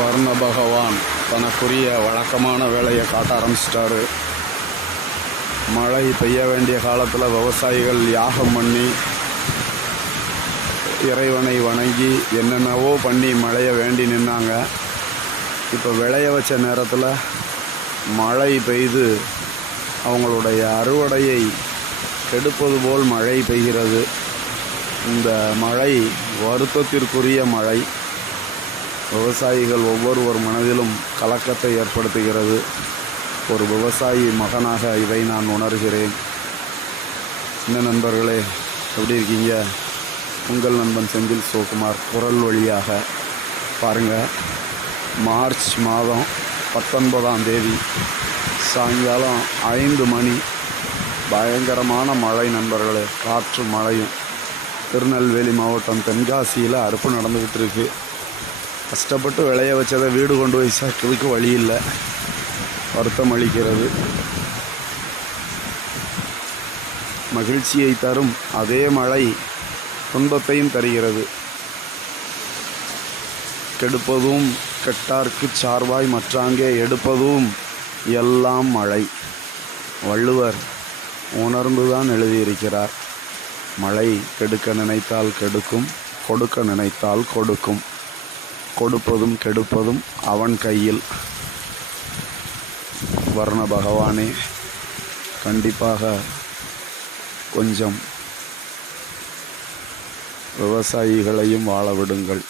வர்ண பகவான் தனக்குரிய வழக்கமான வேலையை காட்ட ஆரம்பிச்சிட்டாரு. மழை பெய்ய வேண்டிய காலத்தில் விவசாயிகள் யாகம் பண்ணி இறைவனை வணங்கி என்னென்னவோ பண்ணி மழையை வேண்டி நின்னாங்க. இப்போ விளைய வச்ச நேரத்தில் மழை பெய்து அவங்களுடைய அறுவடையை கெடுப்பது போல் மழை பெய்கிறது. இந்த மழை வருத்தத்திற்குரிய மழை. விவசாயிகள் ஒவ்வொருவர் மனதிலும் கலக்கத்தை ஏற்படுத்துகிறது. ஒரு விவசாயி மகனாக இதை நான் உணர்கிறேன். என்ன நண்பர்களே, எப்படி இருக்கீங்க? உங்கள் நண்பன் செந்தில் சிவகுமார் குரல் வழியாக. பாருங்கள், மார்ச் மாதம் 19ஆம் தேதி சாயங்காலம் 5 மணி பயங்கரமான மழை நண்பர்களே, காற்று மழையும். திருநெல்வேலி மாவட்டம் தென்காசியில் அறுப்பு நடந்துக்கிட்டு இருக்கு. கஷ்டப்பட்டு விளைய வச்சதை வீடு கொண்டு போய் சேர்க்கிறதுக்கு வழி இல்லை. வருத்தம் அளிக்கிறது. மகிழ்ச்சியை தரும் அதே மழை துன்பத்தையும் தருகிறது. கெடுப்பதும் கெட்டார்க்கு சார்வாய் மற்றாங்கே எடுப்பதும் எல்லாம் மழை. வள்ளுவர் உணர்ந்துதான் எழுதியிருக்கிறார். மழை கெடுக்க நினைத்தால் கெடுக்கும், கொடுக்க நினைத்தால் கொடுக்கும். கொடுப்பதும் கெடுப்பதும் அவன் கையில். வர்ண பகவானே, கண்டிப்பாக கொஞ்சம் விவசாயிகளையும் வாழ விடுங்கள்.